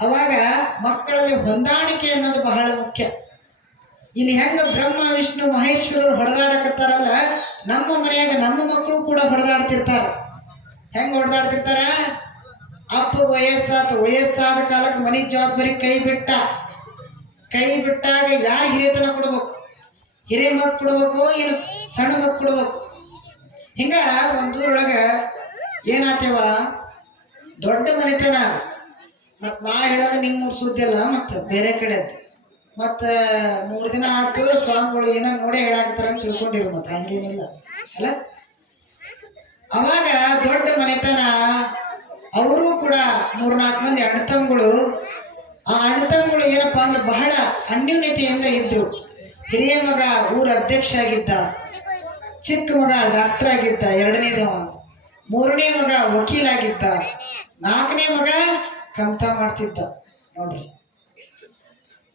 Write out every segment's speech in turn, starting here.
ಅವಾಗ ಮಕ್ಕಳಲ್ಲಿ ಹೊಂದಾಣಿಕೆ ಅನ್ನೋದು ಬಹಳ ಮುಖ್ಯ. ಇಲ್ಲಿ ಹೆಂಗ ಬ್ರಹ್ಮ, ವಿಷ್ಣು, ಮಹೇಶ್ವರರು ಹೊಡೆದಾಡಕತ್ತಾರಲ್ಲ, ನಮ್ಮ ಮನೆಯಾಗ ನಮ್ಮ ಮಕ್ಕಳು ಕೂಡ ಹೊಡೆದಾಡ್ತಿರ್ತಾರ. ಹೆಂಗ ಹೊಡೆದಾಡ್ತಿರ್ತಾರ? ಅಪ್ಪ ವಯಸ್ಸಾತ ವಯಸ್ಸಾದ ಕಾಲಕ್ಕೆ ಮನೆ ಜವಾಬ್ದಾರಿ ಕೈ ಬಿಟ್ಟ. ಕೈ ಬಿಟ್ಟಾಗ ಯಾರ ಹಿರಿಯತನ ಕೊಡ್ಬೇಕು? ಹಿರಿಯ ಮಕ್ ಕೊಡ್ಬೇಕು ಏನು ಸಣ್ಣ ಮಕ್ ಕೊಡ್ಬೇಕು? ಹಿಂಗ ಒಂದೂರೊಳಗ ಏನಾತೇವ? ದೊಡ್ಡ ಮನೆತನ ಮತ್ ನಾ ಹೇಳೋದು ನಿಮ್ಮ ಊರ್ ಸುದ್ದಿ ಅಲ್ಲ, ಮತ್ತು ಬೇರೆ ಕಡೆ ಮತ್ತು, ಮೂರು ದಿನ ಆಯ್ತು ಸ್ವಾಮಿಗಳು ಏನೋ ನೋಡೇ ಹೇಳಾಕತ್ತಾರ ಅಂತ ತಿಳ್ಕೊಂಡಿರು ಮತ್ತ, ಹಂಗೇನಿಲ್ಲ, ಅಲ್ಲ? ಅವಾಗ ದೊಡ್ಡ ಮನೆತನ, ಅವರು ಕೂಡ ಮೂರ್ನಾಲ್ಕು ಮಂದಿ ಅಣ್ಣತಮ್ಮಗಳು, ಆ ಅಣ್ಣತಮ್ಮಗಳು ಏನಪ್ಪಾ ಅಂದ್ರೆ ಬಹಳ ಅನ್ಯೂನ್ಯತೆಯಿಂದ ಇದ್ರು. ಹಿರಿಯ ಮಗ ಊರ ಅಧ್ಯಕ್ಷ ಆಗಿದ್ದ, ಚಿಕ್ಕ ಮಗ ಡಾಕ್ಟರ್ ಆಗಿದ್ದ, ಎರಡನೇದವ. ಮೂರನೇ ಮಗ ವಕೀಲ ಆಗಿದ್ದ ನಾಲ್ಕನೇ ಮಗ ಕಮ್ತ ಮಾಡ್ತಿದ್ದ, ನೋಡ್ರಿ.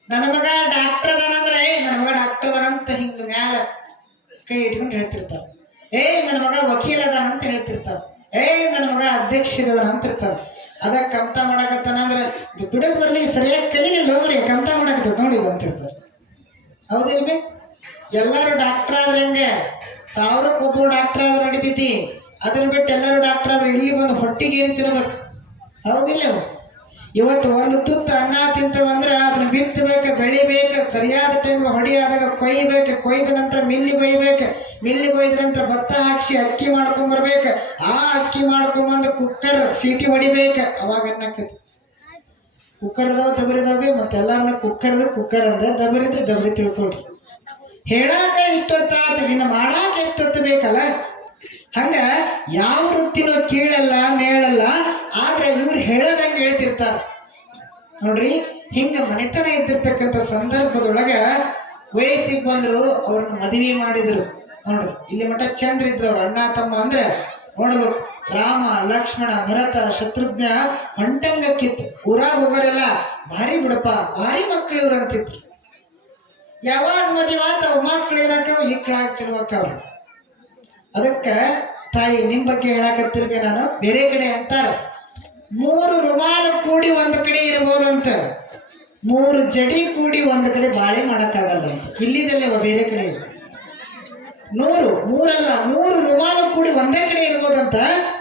ನನ್ನ ಮಗ ಡಾಕ್ಟರ್ ಅದಾನಂದ್ರೆ ಏ, ನನ್ನ ಮಗ ಡಾಕ್ಟರ್ ಅದಾನಂತ ಹಿಂಗ ಮ್ಯಾಲ ಕೈ ಇಟ್ಕೊಂಡು ಹೇಳ್ತಿರ್ತಾರ ಏ, ನನ್ನ ಮಗ ವಕೀಲ ಅದಾನ ಅಂತ ಹೇಳ್ತಿರ್ತಾರ ಏ, ನನ್ನ ಮಗ ಅಧ್ಯಕ್ಷ ಇದಾನ ಅಂತ ಇರ್ತಾರ ಅದ ಕಮತ ಮಾಡಕತ್ತಾನಂದ್ರ ಬಿಡಕ್ ಬರ್ಲಿ, ಸರಿಯಾಗಿ ಕಲೀಲಿಲ್ಲ ಹೋಗ್ರಿ ಕಮ್ತ ಮಾಡಕತ್ತ ನೋಡಿ ಅಂತಿರ್ತಾರೆ ಹೌದಿಲ್ವೇ ಎಲ್ಲರೂ ಡಾಕ್ಟರ್ ಆದ್ರೆ ಹೆಂಗೆ? ಒಬ್ಬರು ಡಾಕ್ಟರ್ ಆದ್ರೆ ನಡಿತೈತಿ. ಅದನ್ನ ಬಿಟ್ಟು ಎಲ್ಲರೂ ಡಾಕ್ಟರ್ ಆದ್ರೆ ಇಲ್ಲಿ ಬಂದು ಹೊಟ್ಟಿಗೆ ಏನು ತಿನ್ಬೇಕು? ಹೌದಿಲ್ಲ? ಇವತ್ತು ಒಂದು ತುತ್ತು ಅನ್ನ ತಿಂತವಂದ್ರೆ ಅದನ್ನ ಬಿತ್ತಬೇಕು ಬೆಳಿಬೇಕು ಸರಿಯಾದ ಟೈಮ್ ಹೊಡಿಯಾದಾಗ ಕೊಯ್ಬೇಕು ಕೊಯ್ದ ನಂತರ ಮಿಲ್ಲಿ ಕೊಯ್ಬೇಕು ಮಿಲ್ಲಿ ಕೊಯ್ದ ನಂತರ ಭತ್ತ ಹಾಕ್ಸಿ ಅಕ್ಕಿ ಮಾಡ್ಕೊಂಡ್ ಬರ್ಬೇಕು. ಆ ಅಕ್ಕಿ ಮಾಡ್ಕೊಂಬಂದು ಕುಕ್ಕರ್ ಸೀಟಿ ಹೊಡಿಬೇಕು. ಅವಾಗ ಅನ್ನಕತಿ ಕುಕ್ಕರ್ದವ ದಬರಿದವೆ ಮತ್ತೆಲ್ಲಾರನ್ನ ಕುಕ್ಕರ್ದ ಕುಕ್ಕರ್ ಅಂದ. ದಬರಿದ್ರೆ ದಬರಿ ತಿಳ್ಕೊಳ್ರಿ. ಹೇಳಾಕ ಇಷ್ಟೊತ್ತಾತ ಇನ್ನು ಮಾಡಾಕ ಎಷ್ಟೊತ್ತು ಬೇಕಲ್ಲ? ಹಂಗ ಯಾವ ವೃತ್ತಿನೂ ಕೀಳಲ್ಲ, ಮೇಳಲ್ಲ. ಹೇಳೋದಂಗೆ ಹೇಳ್ತಿರ್ತಾರ. ನೋಡ್ರಿ, ಹಿಂಗ ಮನೆತನ ಇದ್ದಿರ್ತಕ್ಕಂಥ ಸಂದರ್ಭದೊಳಗ ವಯಸ್ಸಿಗೆ ಬಂದ್ರು ಅವ್ರನ್ನ ಮದುವೆ ಮಾಡಿದ್ರು. ನೋಡ್ರಿ, ಇಲ್ಲಿ ಮಠ ಚಂದ್ರ ಇದ್ರು ಅವ್ರ, ಅಣ್ಣ, ತಮ್ಮ ಅಂದ್ರೆ ನೋಡ್ಬೇಕು. ರಾಮ, ಲಕ್ಷ್ಮಣ, ಭರತ, ಶತ್ರುಘ್ನ ಹೊಂಟಂಗಕ್ಕಿತ್ತು ಊರಾಗ ಹೋಗೋರೆಲ್ಲ ಭಾರಿ ಬಿಡಪ್ಪ, ಭಾರಿ ಮಕ್ಕಳು ಇವ್ರು ಅಂತಿದ್ರು. ಯಾವಾಗ ಮದುವೆ ಅಂತ ಅವ್ ಮಕ್ಳು ಏನಾಕವ ಇಕ್ಕಳಾಗ ಚಲುವಕ್ಕವ ಅದಕ್ಕೆ ತಾಯಿ ನಿಮ್ಮ ಬಗ್ಗೆ ಹೇಳಾಕತ್ತಿರ್ಬೇ ನಾನು, ಬೇರೆ ಕಡೆ ಅಂತಾರ. ಮೂರು ರುಮಾಲು ಕೂಡಿ ಒಂದು ಕಡೆ ಇರ್ಬೋದಂತ ಮೂರು ಜಡಿ ಕೂಡಿ ಒಂದು ಕಡೆ ಬಾಳೆ ಮಾಡಕ್ಕಾಗಲ್ಲ. ಅಂತ ಇಲ್ಲಿದಲ್ಲೇ ಬೇರೆ ಕಡೆ ನೂರು, ಮೂರಲ್ಲ ನೂರು ರುಮಾಲು ಕೂಡಿ ಒಂದೇ ಕಡೆ ಇರ್ಬೋದಂತ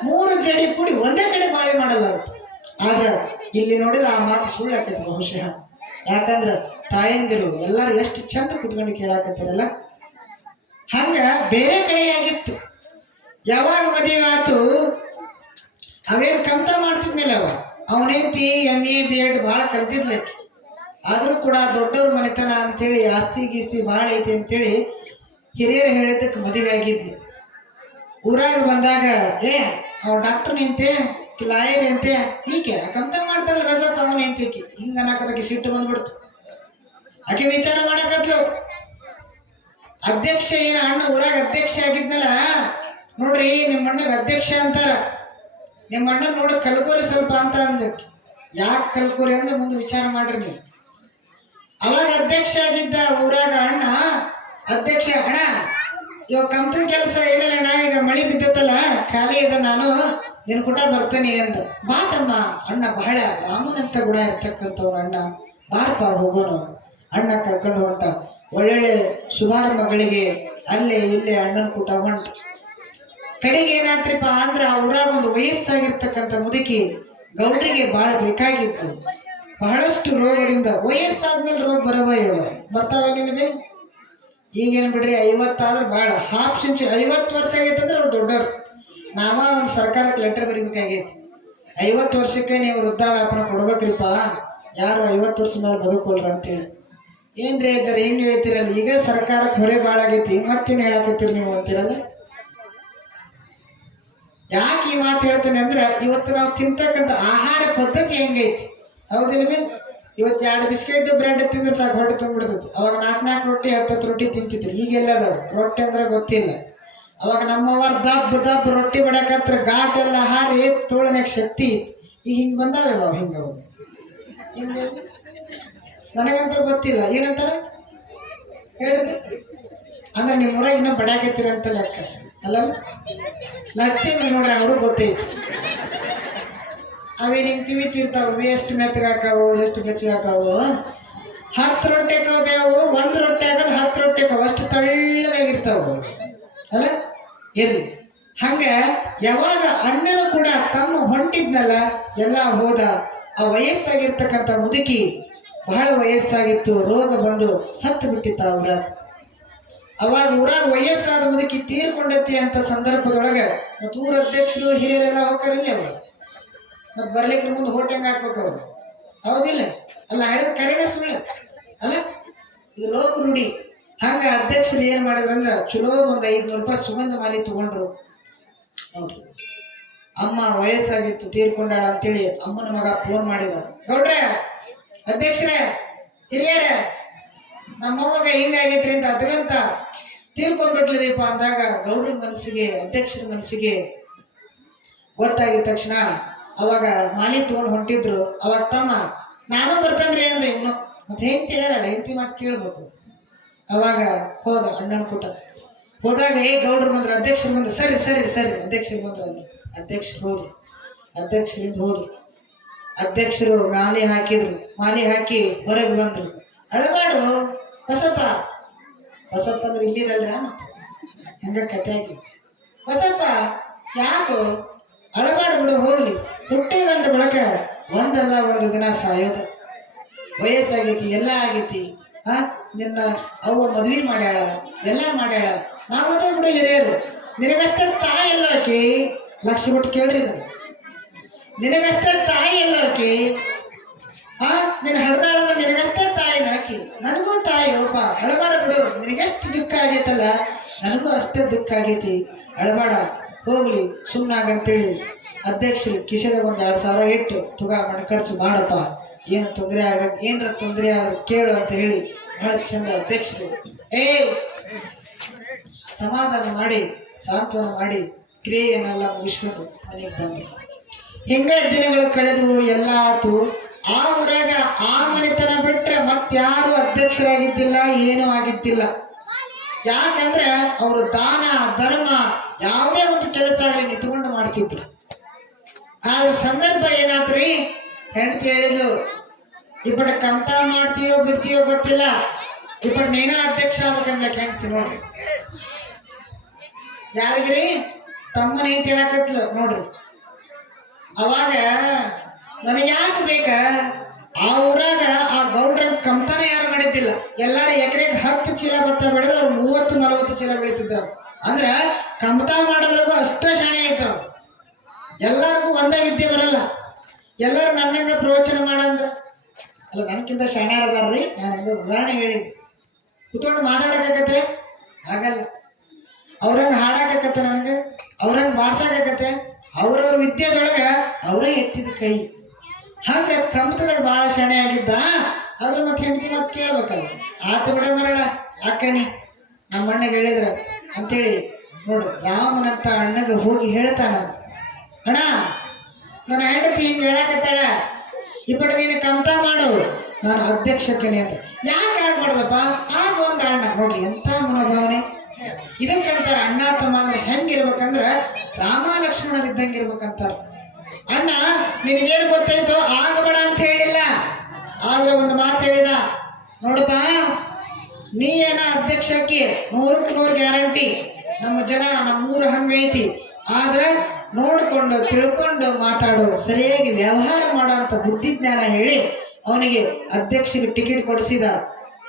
ಮೂರು ಜಡಿ ಕೂಡಿ ಒಂದೇ ಕಡೆ ಬಾಳೆ ಮಾಡಲ್ಲ ಅಂತ. ಆದ್ರೆ ಇಲ್ಲಿ ನೋಡಿದ್ರೆ ಆ ಮಾತು ಸುಳ್ಳು ಆಗ್ತೈತೆ ಬಹುಶಃ. ಯಾಕಂದ್ರ ತಾಯಂದಿರು ಎಲ್ಲರೂ ಎಷ್ಟು ಚಂದ ಕುತ್ಕೊಂಡು ಕೇಳಾಕತ್ತಿರಲ್ಲ? ಹಂಗ ಬೇರೆ ಕಡೆಯಾಗಿತ್ತು. ಯಾವಾಗ ಮದುವೆ ಆತು ಅವೇನ್ ಕಮ್ತ ಮಾಡ್ತಿದ್ಮೇಲೆ ಅವ? ಅವನೇಂತಿ ಎಂ ಎ ಬಿ ಎಡ್ ಭಾಳ ಕಲ್ತಿದ್ಲಕ್ಕೆ ಆದರೂ ಕೂಡ ದೊಡ್ಡವ್ರ ಮನೆತನ ಅಂತೇಳಿ ಆಸ್ತಿ ಗೀಸ್ತಿ ಭಾಳ ಐತಿ ಅಂತೇಳಿ ಹಿರಿಯರು ಹೇಳಿದ್ದಕ್ಕೆ ಮದುವೆ ಆಗಿದ್ಲು. ಊರಾಗ ಬಂದಾಗ, ಏ, ಅವ ಡಾಕ್ಟರ್ ನಿಂತೆ ಲಾಯರ್ ಅಂತೆ ಹೀಗೆ ಕಂತ ಮಾಡ್ತಾರಲ್ಲ ರಜಪ್ಪ ಅವನ ನಿಂತಿಕಿ ಹಿಂಗ ಅನ್ನಕದಕ್ಕೆ ಸಿಟ್ಟು ಬಂದ್ಬಿಡ್ತು. ಆಕೆ ವಿಚಾರ ಮಾಡಕತ್ಲು. ಅಧ್ಯಕ್ಷ ಏನ ಅಣ್ಣ ಊರಾಗ ಅಧ್ಯಕ್ಷ ಆಗಿದ್ನಲ್ಲ? ನೋಡ್ರಿ ನಿಮ್ಮ ಅಣ್ಣಗೆ ಅಧ್ಯಕ್ಷ ಅಂತಾರ. ನಿಮ್ಮ ಅಣ್ಣ ನೋಡ ಕಲ್ಕೋರಿ ಸ್ವಲ್ಪ ಅಂತ ಅಂದ್ರೆ ಯಾಕೆ ಕಲ್ಕೋರಿ ಅಂದ್ರೆ ಮುಂದೆ ವಿಚಾರ ಮಾಡ್ರಿ. ನೀವು ಅವಾಗ ಅಧ್ಯಕ್ಷ ಆಗಿದ್ದ ಊರಾಗ ಅಣ್ಣ, ಅಧ್ಯಕ್ಷ ಅಣ್ಣ ಇವಾಗ ಕಂಪ್ನಿ ಕೆಲಸ ಏನಿಲ್ಲ ಅಣ್ಣ, ಈಗ ಮಳಿ ಬಿದ್ದತ್ತಲ್ಲ ಖಾಲಿ ಇದೆ ನಾನು, ನಿನ್ ಕೂಟ ಬರ್ತೇನೆ ಅಂತ ಬಾ ತಮ್ಮ ಅಣ್ಣ ಬಹಳ ರಾಮನಂತ ಗುಣ ಇರ್ತಕ್ಕಂಥವ್ರು ಅಣ್ಣ. ಬಾರಪ್ಪ ಹೋಗೋಣ, ಅಣ್ಣ ಕರ್ಕೊಂಡು ಹೊಂಟ ಒಳ್ಳೊಳ್ಳೆ ಶುಭಾರಂಭಗಳಿಗೆ ಅಲ್ಲೇ ಇಲ್ಲೇ ಅಣ್ಣನ ಕೂಟ ಹೊಂಟ. ಕಡೆಗೆ ಏನಾತ್ರಿಪ್ಪ ಅಂದ್ರೆ ಅವರ ಒಂದು ವಯಸ್ಸಾಗಿರ್ತಕ್ಕಂಥ ಮುದುಕಿ ಗೌಡರಿಗೆ ಬಹಳ ಬೇಕಾಗಿತ್ತು. ಬಹಳಷ್ಟು ರೋಗದಿಂದ ವಯಸ್ಸಾದ್ಮೇಲೆ ರೋಗ ಬರವ ಇವ ಬರ್ತಾವೇನಿಲ್ವೇ ಈಗೇನು ಬಿಡ್ರಿ, ಐವತ್ತಾದ್ರೆ ಭಾಳ ಹಾಫ್ ಸೆಂಚುರಿ ಐವತ್ತು ವರ್ಷ ಆಗೈತಂದ್ರೆ ಅವ್ರು ದೊಡ್ಡವ್ರು. ನಾವ ಒಂದು ಸರ್ಕಾರಕ್ಕೆ ಲೆಟರ್ ಬರಿಬೇಕಾಗೈತಿ. ಐವತ್ತು ವರ್ಷಕ್ಕೆ ನೀವು ವೃದ್ಧಾವ್ಯಾಪನ ಕೊಡ್ಬೇಕ್ರಿಪ್ಪ. ಯಾರು ಐವತ್ತು ವರ್ಷ ಮೇಲೆ ಬದುಕೋಲ್ರ ಅಂತೇಳಿ. ಏನ್ರಿ ಜರ ಏನ್ ಹೇಳ್ತೀರಲ್ಲ, ಈಗ ಸರ್ಕಾರಕ್ಕೆ ಹೊರೆ ಭಾಳ ಆಗೈತಿ ಮತ್ತೇನು ಹೇಳಕತ್ತೀರಿ ನೀವು ಅಂತೀರಲ್ಲ ಯಾಕೆ ಈ ಮಾತು ಹೇಳ್ತೇನೆ ಅಂದ್ರೆ ಇವತ್ತು ನಾವು ತಿಂತಕ್ಕಂಥ ಆಹಾರ ಪದ್ಧತಿ ಹೆಂಗೈತಿ? ಹೌದಿಲ್ವೇ ಇವತ್ತು ಎರಡು ಬಿಸ್ಕೆಟ್ ಬ್ರೆಡ್ ತಿಂದ್ರೆ ಸಾಕು ಹೊಟ್ಟೆ ತುಂಬಿಡ್ತೈತಿ. ಅವಾಗ ನಾಲ್ಕು ನಾಲ್ಕು ರೊಟ್ಟಿ, ಹತ್ತತ್ತು ರೊಟ್ಟಿ ತಿಂತಿದ್ರು. ಈಗೆಲ್ಲ ಅದಾವ. ರೊಟ್ಟಿ ಅಂದ್ರೆ ಗೊತ್ತಿಲ್ಲ. ಅವಾಗ ನಮ್ಮವ್ರ ದಬ್ ದಬ್ ರೊಟ್ಟಿ ಬಡಕತ್ರ ಘಾಟ್ ಎಲ್ಲ ಹಾರಿ ತೋಳನ್ಯಾಗ ಶಕ್ತಿ ಇತ್ತು. ಈಗ ಹಿಂಗೆ ಬಂದಾವೆ ಅವು. ಹಿಂಗೆ ಅವು ನನಗಂತೂ ಗೊತ್ತಿಲ್ಲ. ಏನಂತಾರೆ? ಹೇಳಿ ಅಂದ್ರೆ ನಿಮ್ಮ ಊರಾಗ ಇನ್ನೂ ಬಡಾಕತ್ತೀರ ಅಂತ ಲೆಕ್ಕ. ಅಲ್ಲ ಲತ್ತಿ ನೋಡ್ರಿ ಅವಡು ಗೊತ್ತೈತಿ ಅವೇನು ಹಿಂಗೆ ತಿಂತಾವೆ ಎಷ್ಟು ಮೆತ್ತಗಾಕಾವು ಎಷ್ಟು ಬೆಚ್ಚಗಾಕಾವು ಹತ್ತು ರೊಟ್ಟೆ ಬೇವು ಒಂದು ರೊಟ್ಟೆ ಆಗೋದು ಹತ್ತು ರೊಟ್ಟೆ ಅಷ್ಟು ತಳ್ಳಗಾಗಿರ್ತಾವ. ಅಲ್ಲ? ಏನು ಹಂಗೆ ಯಾವಾಗ ಅಣ್ಣನು ಕೂಡ ತಮ್ಮ ಹೊಂಟಿದ್ನಲ್ಲ, ಎಲ್ಲ ಹೋದ, ಆ ವಯಸ್ಸಾಗಿರ್ತಕ್ಕಂಥ ಮುದುಕಿ ಬಹಳ ವಯಸ್ಸಾಗಿತ್ತು, ರೋಗ ಬಂದು ಸತ್ತು ಬಿಟ್ಟಿತ್ತು ಊರಾಗ ಅವಾಗ ಊರಾಗ ವಯಸ್ಸಾದ ಮುದುಕಿ ತೀರ್ಕೊಂಡೈತಿ ಅಂತ ಸಂದರ್ಭದೊಳಗೆ ಮತ್ತು ಊರ ಅಧ್ಯಕ್ಷರು, ಹಿರಿಯರೆಲ್ಲ ಹೋಗ್ತಾರಿಲ್ಲ ಅವಳು ಮತ್ತೆ ಬರ್ಲಿಕ್ಕೆ ಮುಂದೆ ಹೋಟೆ ಹೆಂಗ್ ಹಾಕ್ಬೇಕು ಅವ್ರು? ಹೌದಿಲ್ಲ. ಅಲ್ಲ ಹೇಳಿದ ಕರೆನೇ ಸುಳ್ಳು. ಅಲ್ಲ ಇದು ಲೋಕ ನುಡಿ ಹಂಗ ಅಧ್ಯಕ್ಷರು ಏನ್ ಮಾಡಿದ್ರಂದ್ರೆ ಚಲೋ ಒಂದು ಐದ್ನೂರು ರೂಪಾಯಿ ಸುಗಂಧ ಮಾಲಿ ತಗೊಂಡ್ರು. ನೋಡ್ರಿ. ಅಮ್ಮ ವಯಸ್ಸಾಗಿತ್ತು, ತೀರ್ಕೊಂಡಾಳ ಅಂತೇಳಿ ಅಮ್ಮನ ಮಗ ಫೋನ್ ಮಾಡಿದ. ಗೌಡ್ರೆ, ಅಧ್ಯಕ್ಷರೇ, ಹಿರಿಯರೇ ನಮ್ಮವ್ವಾಗ ಹಿಂಗಾಗೈತ್ರಿ ಅಂತ ಅದ್ರಂತ ತೀರ್ಕೊಂಡ್ಬಿಟ್ಲಿರಿಪ್ಪ ಅಂದಾಗ ಗೌಡ್ರ ಮನಸ್ಸಿಗೆ, ಅಧ್ಯಕ್ಷರ ಮನಸ್ಸಿಗೆ ಗೊತ್ತಾಗಿದ ತಕ್ಷಣ ಅವಾಗ ಮಾಲಿ ತಗೊಂಡು ಹೊಂಟಿದ್ರು. ಅವಾಗ ತಮ್ಮ, ನಾನು ಬರ್ತಾನ್ರಿ ಅಂದ್ರೆ ಇನ್ನು. ಮತ್ತೆ ಹೆಂಗ್ ಕೇಳಲ್ಲ ಹೆಂಡತಿ ಮಾತು ಕೇಳ್ಬೇಕು. ಅವಾಗ ಹೋದ ಅಣ್ಣನ ಕೂಟ. ಹೋದಾಗ, ಏ, ಗೌಡ್ರು ಬಂದ್ರು, ಅಧ್ಯಕ್ಷರು ಬಂದ್ರು. ಸರಿ ಸರಿ ಸರಿ. ಅಧ್ಯಕ್ಷರು ಬಂದ್ರು ಅಂದ್ರು ಅಧ್ಯಕ್ಷರು ಹೋದ್ರು. ಅಧ್ಯಕ್ಷರಿಂದ ಹೋದ್ರು. ಅಧ್ಯಕ್ಷರು ಮಾಲೆ ಹಾಕಿದ್ರು. ಮಾಲೆ ಹಾಕಿ ಹೊರಗೆ ಬಂದ್ರು. ಅಳಬಾಡು ಬಸಪ್ಪ ಬಸಪ್ಪ ಅಂದ್ರೆ ಇಲ್ಲಿರಲ್ರ? ಹಂಗ ಕತೆ ಆಗಿ. ಬಸಪ್ಪ ಯಾಕೋ ಅಳಬಾಡು ಬಿಡು, ಹೋಗ್ಲಿ. ಹುಟ್ಟಿ ಬಂದ ಬಳಕ ಒಂದಲ್ಲ ಒಂದು ದಿನ ಸಾಯೋದು. ವಯಸ್ಸಾಗೈತಿ, ಎಲ್ಲ ಆಗೈತಿ. ಆ, ನಿನ್ನ ಅವ್ವ ಮದ್ವಿ ಮಾಡ್ಯಾಳ, ಎಲ್ಲ ಮಾಡ್ಯಾಳ. ನಾ ಮದುವೆ ಬಿಡು ಹಿರಿಯರು. ನಿನಗಷ್ಟ ತಾಯಿ ಎಲ್ಲ ಆಕಿ? ಲಕ್ಷ ಬಿಟ್ಟು ಕೇಳ್ರಿ ನನಗೆ. ನಿನಗಷ್ಟ ತಾಯಿ ಎಲ್ಲ ಆಕಿ? ಆ, ನಿನ್ನ ನಿನಗಷ್ಟ ನನಗೂ ತಾಯಿ ಒಬ್ಬ ಅಳಬಾಡ ಬಿಡು ನಿನಗೆಷ್ಟು ದುಃಖ ಆಗೈತಲ್ಲ? ನನಗೂ ಅಷ್ಟೇ ದುಃಖ ಆಗೈತಿ. ಅಳಬಾಡ ಹೋಗ್ಲಿ ಸುಮ್ಮನಾಗಂತೇಳಿ ಅಧ್ಯಕ್ಷರು ಕಿಶೆದ ಒಂದು ಎರಡು ಸಾವಿರ ಇಟ್ಟು ತುಗ ಮಣ ಖರ್ಚು ಮಾಡಪ್ಪ. ಏನು ತೊಂದರೆ ಆಗ, ಏನರ ತೊಂದರೆ ಆದ್ರೆ ಕೇಳು ಅಂತ ಹೇಳಿ ಬಹಳ ಚಂದ ಅಧ್ಯಕ್ಷರು. ಏ ಸಮಾಧಾನ ಮಾಡಿ, ಸಾಂತ್ವನ ಮಾಡಿ, ಕ್ರಿಯೆಯನ್ನೆಲ್ಲ ಮುಗಿಸ್ಕೊಂಡು ಮನೆಗೆ ಬಂದೆ ಹಿಂಗ ದಿನಗಳು ಕಳೆದು ಎಲ್ಲ ಆತು ಆ ಊರಾಗ ಆ ಮನೆತನ ಬಿಟ್ರೆ ಮತ್ತಾರು ಅಧ್ಯಕ್ಷರಾಗಿದ್ದಿಲ್ಲ, ಏನೂ ಆಗಿದ್ದಿಲ್ಲ. ಯಾಕಂದ್ರೆ ಅವರು ದಾನ, ಧರ್ಮ ಯಾವುದೇ ಒಂದು ಕೆಲಸ ಆಗಲಿ ನಿಂತ್ಕೊಂಡು ಮಾಡ್ತಿದ್ರು. ಆ ಸಂದರ್ಭ ಏನಾದ್ರಿ? ಹೆಂಡತಿ ಹೇಳಿದ್ಲು ಇಪ್ಪಟ ಕಂತ ಮಾಡ್ತೀಯೋ, ಬಿಡ್ತೀಯೋ ಗೊತ್ತಿಲ್ಲ. ಇಬ್ಬಟ್ಟು ನೀನ ಅಧ್ಯಕ್ಷ ಆಗ್ಬೇಕಂದ ಹೆಂಡತಿ ನೋಡ್ರಿ. ಯಾರಿಗ್ರಿ? ತಮ್ಮನ ಏನ್ ಹೇಳಕತ್ಲು ನೋಡ್ರಿ. ಅವಾಗ ನನಗೆ ಯಾಕೆ ಬೇಕ? ಆ ಊರಾಗ ಆ ಗೌಡ್ರ ಕಮ್ತಾನ ಯಾರು ಮಾಡಿದ್ದಿಲ್ಲ? ಎಲ್ಲಾರ ಎಕರೆಗೆ ಹತ್ತು ಚೀಲ ಭತ್ತ ಬೆಳೆದ್ರೆ ಅವ್ರು ಮೂವತ್ತು, ನಲವತ್ತು ಚೀಲ ಬೆಳೀತಿದ್ರು ಅಂದ್ರ ಕಮ್ತಾ ಮಾಡಿದ್ರಿಗೂ ಅಷ್ಟೇ ಶಾಣೆ ಐತ್ರ ಎಲ್ಲರಿಗೂ ಒಂದೇ ವಿದ್ಯೆ ಬರಲ್ಲ. ಎಲ್ಲರೂ ನನ್ನಂಗ ಪ್ರವಚನ ಮಾಡಂದ್ರ ಅಲ್ಲ, ನನಗಿಂತ ಶಾಣಾರದಾರ್ರಿ, ನಾನು ಹೆಂಗ ಉದಾಹರಣೆ ಹೇಳಿದ್ದೆ ಕುತ್ಕೊಂಡು ಮಾತಾಡಕತ್ತೆ ಆಗಲ್ಲ ಅವ್ರಂಗ ಹಾಡಾಕತ್ತೆ ನನಗೆ? ಅವ್ರಂಗ ಬಾರ್ಸಾಕತ್ತೆ ಅವ್ರವ್ರ ವಿದ್ಯೆದೊಳಗೆ ಅವರೇ ಎತ್ತಿದ ಕೈ. ಹಂಗ ಕಮ್ತದಾಗ ಭಾಳ ಶಣೆ ಆಗಿದ್ದ ಆದ್ರೆ ಮತ್ತೆ ಹೆಂಡತಿ ಮತ್ತೆ ಕೇಳ್ಬೇಕಲ್ಲ. ಆತ ಬಿಡ ಮರಳ, ಅಕ್ಕನಿ, ನಮ್ಮ ಅಣ್ಣಗೆ ಹೇಳಿದ್ರ, ಅಂತೇಳಿ, ನೋಡು, ರಾಮನಂತ ಅಣ್ಣಗೆ ಹೋಗಿ ಹೇಳ್ತಾನ. ಅಣ್ಣ, ನನ್ನ ಹೆಂಡತಿ ಹಿಂಗೆ ಹೇಳಕತ್ತಾಳ? ಇಪ್ಪಟ್ಟು ನೀನು ಕಮತ ಮಾಡು, ನಾನು ಅಧ್ಯಕ್ಷಕ್ಕೇನೆ ಅಂತ. ಯಾಕೆ ಆಗ್ಬಾರ್ದಪ್ಪ? ಆಗ ಒಂದು ಅಣ್ಣ, ನೋಡ್ರಿ, ಎಂತ ಮನೋಭಾವನೆ. ಇದಕ್ಕಂತಾರ ಅಣ್ಣ ತಮ್ಮ ಅಂದ್ರೆ ಹೆಂಗಿರ್ಬೇಕಂದ್ರ ರಾಮ ಲಕ್ಷ್ಮಣರಿದ್ದಂಗೆ ಇರ್ಬೇಕಂತಾರ ಅಣ್ಣ, ನಿನಗೇನು ಗೊತ್ತಾಯ್ತು? ಆಗಬೇಡ ಅಂತ ಹೇಳಿಲ್ಲ. ಆದ್ರೆ ಒಂದು ಮಾತು ಹೇಳಿದ. ನೋಡಪ್ಪ, ನೀ ಏನ ಅಧ್ಯಕ್ಷಕ್ಕೆ ನೂರಕ್ಕೆ ನೂರು ಗ್ಯಾರಂಟಿ? ನಮ್ಮ ಜನ, ನಮ್ಮೂರು ಹಂಗೈತಿ. ಆದ್ರೆ ನೋಡ್ಕೊಂಡು, ತಿಳ್ಕೊಂಡು ಮಾತಾಡು. ಸರಿಯಾಗಿ ವ್ಯವಹಾರ ಮಾಡೋ ಬುದ್ಧಿ ಜ್ಞಾನ ಹೇಳಿ ಅವನಿಗೆ ಅಧ್ಯಕ್ಷರಿಗೆ ಟಿಕೆಟ್ ಕೊಡಿಸಿದ.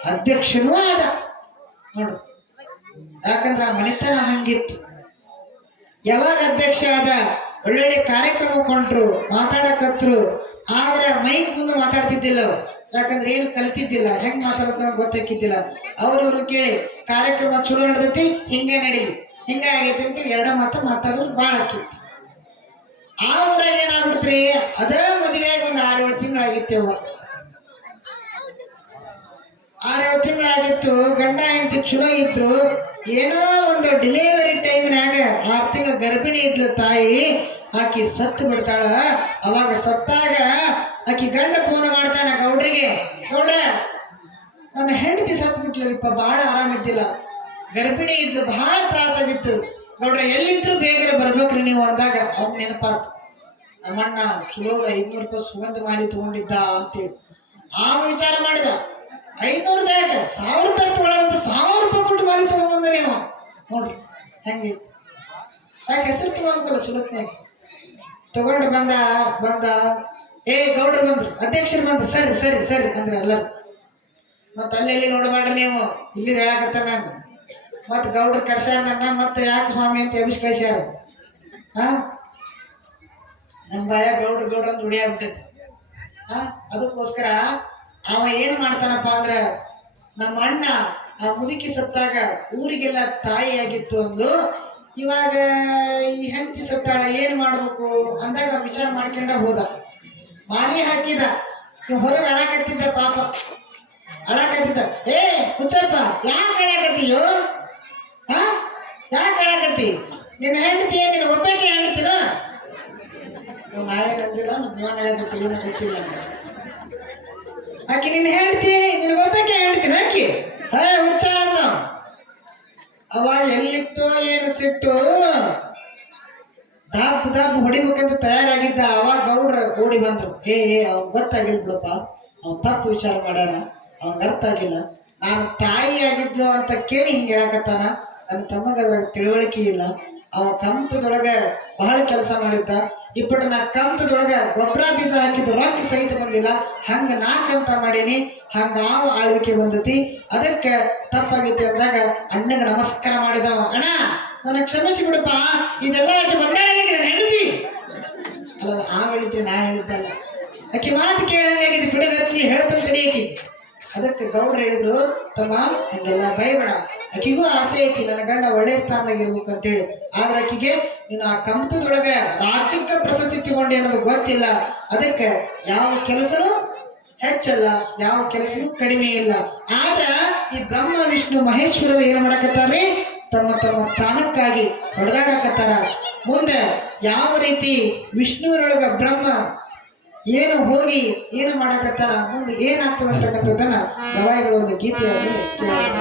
ಅಧ್ಯಕ್ಷನೂ ಆದ. ನೋಡು. ಯಾಕಂದ್ರೆ ಆ ಮನೆತನ ಹಂಗಿತ್ತು. ಯಾವಾಗ ಅಧ್ಯಕ್ಷ ಆದ? ಒಳ್ಳೊಳ್ಳೆ ಕಾರ್ಯಕ್ರಮ ಕೊಂಡ್ರು, ಮಾತಾಡಕತ್ರು. ಆದ್ರೆ ಮೈಕ್ ಮುಂದೆ ಮಾತಾಡ್ತಿದ್ದಿಲ್ಲ ಅವ್ರು. ಯಾಕಂದ್ರೆ ಏನು ಕಲಿತಿದ್ದಿಲ್ಲ, ಹೆಂಗ್ ಮಾತಾಡೋಕೆ ಗೊತ್ತಾಕಿದ್ದಿಲ್ಲ ಅವ್ರವ್ರು ಕೇಳಿ, ಕಾರ್ಯಕ್ರಮ ಚಲೋ ನಡೆದೈತಿ, ಹಿಂಗೆ ನಡೀಲಿ. ಹಿಂಗೆ ಆಗೈತಿ ಅಂತ ಎರಡ ಮಾತು ಮಾತಾಡಿದ್ರು ಭಾಳ ಆಕಿತ್ತು ಆ ಊರಾಗ ಏನಾಗ್ಬಿಡ್ತ್ರಿ? ಅದೇ ಮದುವೆಯಾಗಿ ಒಂದು ಆರು ಏಳು ತಿಂಗಳಾಗಿತ್ತೇವ ಆರೇಳು ತಿಂಗಳಾಗಿತ್ತು, ಗಂಡ ಹೆಂಡತಿ ಚಲೋ ಇದ್ರು. ಏನೋ ಒಂದು ಡೆಲಿವರಿ ಟೈಮ್ನಾಗ ಆರು ತಿಂಗಳು ಗರ್ಭಿಣಿ ಇದ್ಲ ತಾಯಿ, ಆಕಿ ಸತ್ತು ಬಿಡ್ತಾಳ. ಅವಾಗ ಸತ್ತಾಗ ಆಕಿ ಗಂಡ ಫೋನ್ ಮಾಡ್ತಾನ, ಗೌಡ್ರಿಗೆ, ಗೌಡ್ರ, ನನ್ನ ಹೆಂಡತಿ ಸತ್ತು ಬಿಟ್ಲರಿಪ್ಪ ಭಾಳ ಆರಾಮಿದ್ದಿಲ್ಲ ಗರ್ಭಿಣಿ ಇದ್ಲು ಬಹಳ ತ್ರಾಸಾಗಿತ್ತು ಗೌಡ್ರ, ಎಲ್ಲಿದ್ರು ಬೇಗ ಬರ್ಬೇಕ್ರಿ ನೀವು ಅಂದಾಗ ಅವ್ ನೆನಪಾತು. ನಮ್ಮಣ್ಣ ಕಿಲೋದ ಐದ್ನೂರು ರೂಪಾಯಿ ಸುಗಂಧ ಮಾಡಿ ತಗೊಂಡಿದ್ದ ಅಂತೇಳಿ. ಆ ವಿಚಾರ ಮಾಡಿದ. ಐದ್ನೂರು ಯಾಕೆ ಸಾವಿರ ರೂಪಾಯಿ ಒಂದು ಸಾವಿರ ರೂಪಾಯಿ ಕೊಟ್ಟು ಮಾಲಿ ತಗೊಂಡ್ಬಂದ್ರೆ ಅವ ನೋಡ್ರಿ, ಹೆಂಗೆ? ಯಾಕೆ ಹೆಸರು ತಗೋಬೇಕಲ್ಲ ಚಲೋತ್ನಾಗ ತಗೊಂಡು ಬಂದ ಬಂದ. ಏ, ಗೌಡ್ರು ಬಂದ್ರು, ಅಧ್ಯಕ್ಷರು ಬಂದ್ರು. ಸರಿ ಸರಿ ಸರಿ, ಅಂದ್ರೆ ಎಲ್ಲರೂ ಮತ್ತೆ ಅಲ್ಲಿ ನೋಡಬೇಡ್ರಿ ನೀವು? ಇಲ್ಲಿ ಹೇಳಕತ್ತ ನಾನು. ಮತ್ತೆ ಗೌಡ್ರು ಕರ್ಸ್ಯಾರ ಮತ್ತೆ ಯಾಕೆ ಸ್ವಾಮಿ ಅಂತ ಎಬ್ಬಿಸಿ ಹಾ ನಮ್ಮ ಬಾಯ ಗೌಡ್ರು, ಗೌಡ್ರ ಅಂತ ಹ ಹಾ ಅದಕ್ಕೋಸ್ಕರ ಅವ ಏನು ಮಾಡ್ತಾನಪ್ಪ ಅಂದ್ರೆ, ನಮ್ಮ ಅಣ್ಣ ಆ ಮುದುಕಿ ಸತ್ತಾಗ ಊರಿಗೆಲ್ಲ ತಾಯಿಯಾಗಿತ್ತು ಅಂದ್ಲು. ಇವಾಗ ಈ ಹೆಂಡತಿ ಸತ್ತಾಳ ಏನ್ ಮಾಡ್ಬೇಕು? ಅಂದಾಗ ವಿಚಾರ ಮಾಡ್ಕೊಂಡ ಹೋದ. ಮಾಲಿ ಹಾಕಿದ. ಹೊರಗೆ ಅಳಾಕತ್ತಿದ್ದ ಪಾಪ. ಅಳಾಕತ್ತಿದ್ದ. ಏ, ಹುಚ್ಚಪ್ಪ, ಯಾಕೆ ಅಳಾಕತ್ತೀಯೋ? ಹಾ ಯಾಕೆ ಅಳಾಕತ್ತಿ? ನಿನ್ನ ಹೆಂಡತಿ ನಿನ್ನ ಒಬ್ಬಕ್ಕೆ ಹೆಂಡತಿನ? ನಾಯಕ್ ಅಂತಿಲ್ಲ ಮತ್ತೆ ನೀವು ಹೇಳಕತ್ತಿಲ್ಲ ನಾ ಗೊತ್ತಿಲ್ಲ. ಆಕಿ ನಿನ್ನ ಹೇಳ್ತಿ ನಿನ್ ಬರ್ಬೇಕೆ ಹೇಳ್ತೀನಿ ಆಕಿ? ಹೇ, ಹುಚ್ಚ ಅಂದ ಅವಾಗ ಎಲ್ಲಿತ್ತೋ ಏನು ಸಿಟ್ಟು. ದಾಪ್ ದಾಪ್ ಹೊಡಿಬೇಕಂತ ತಯಾರಾಗಿದ್ದ ಅವಾಗ ಗೌಡ್ರ ಓಡಿ ಬಂದ್ರು. ಏ ಏ ಅವ್ನ್ ಗೊತ್ತಾಗಿಲ್ಲ ಬಿಡಪ್ಪ. ಅವ್ನ್ ತಪ್ಪು ವಿಚಾರ ಮಾಡ್ಯಾನ. ಅವ್ನಿಗೆ ಅರ್ಥ ಆಗಿಲ್ಲ. ನಾನು ತಾಯಿ ಆಗಿದ್ದು ಅಂತ ಕೇಳಿ ಹಿಂಗೆ ಹೇಳಕತ್ತಾನ. ನನ್ನ ತಮ್ಮಗ ಅದ್ರಾಗ ತಿಳುವಳಿಕೆ ಇಲ್ಲ. ಅವ ಕಂತದೊಳಗ ಬಹಳ ಕೆಲಸ ಮಾಡಿದ್ದ. ಇಪ್ಪಟ್ಟು ನಾ ಕಂತದೊಳಗ ಗೊಬ್ಬರ ಬೀಜ ಹಾಕಿದ ರೊಕ್ಕ ಸಹಿತ ಬಂದಿಲ್ಲ ಹಂಗ ನಾ ಕಂತ ಮಾಡೇನಿ, ಹಂಗ ಆವ ಆಳ್ವಿಕೆ ಬಂದತಿ ಅದಕ್ಕೆ ತಪ್ಪಾಗೈತಿ ಅಂದಾಗ ಅಣ್ಣಗ ನಮಸ್ಕಾರ ಮಾಡಿದವ, ಅಣ್ಣ, ನನಗೆ ಕ್ಷಮಿಸಿ ಬಿಡಪ್ಪ, ಇದೆಲ್ಲ ಬದಲಾವಣೆ ನಾನು ಹೆಂಡತಿ? ಅಲ್ಲ, ಆ ಹೇಳಿದ್ರೆ ನಾ ಹೇಳಿದ್ದಲ್ಲ ಆಕೆ ಮಾತು ಕೇಳಂಗಾಗಿದೆ ಬಿಡಗತ್ತಿ ಹೇಳ್ತಂತ ಆಕಿ. ಅದಕ್ಕೆ ಗೌಡ್ರು ಹೇಳಿದ್ರು, ತಮ್ಮ, ಹಂಗೆಲ್ಲ ಭಯಬೇಡ. ಆಕಿಗೂ ಆಸೆ ಐತಿ, ನನ್ನ ಗಂಡ ಒಳ್ಳೆ ಸ್ಥಾನದಾಗ ಇರ್ಬೇಕು ಅಂತೇಳಿ ಆದ್ರೆ ಆಕಿಗೆ ನೀನು ಆ ಕಂತದೊಳಗ ರಾಜ್ಯಕ್ಕೆ ಪ್ರಶಸ್ತಿ ತಗೊಂಡೆ ಅನ್ನೋದು ಗೊತ್ತಿಲ್ಲ. ಅದಕ್ಕೆ ಯಾವ ಕೆಲಸನೂ ಹೆಚ್ಚಲ್ಲ, ಯಾವ ಕೆಲಸನೂ ಕಡಿಮೆ ಇಲ್ಲ. ಆದ್ರ ಈ ಬ್ರಹ್ಮ, ವಿಷ್ಣು, ಮಹೇಶ್ವರರು ಏನ್ ಮಾಡಕತ್ತಾರ್ರಿ? ತಮ್ಮ ತಮ್ಮ ಸ್ಥಾನಕ್ಕಾಗಿ ಹೊಡೆದಾಡಕತ್ತಾರ. ಮುಂದೆ ಯಾವ ರೀತಿ ವಿಷ್ಣುವರೊಳಗ ಬ್ರಹ್ಮ ಏನು ಹೋಗಿ ಏನು ಮಾಡಕತ್ತಾರ? ಮುಂದೆ ಏನಾಗ್ತದೆ ಅಂತಕ್ಕಂಥದ್ದನ್ನ ಗವಾಯಿಗಳು ಒಂದು ಗೀತೆಯ ಮೇಲೆ ಕೇಳೋಣ.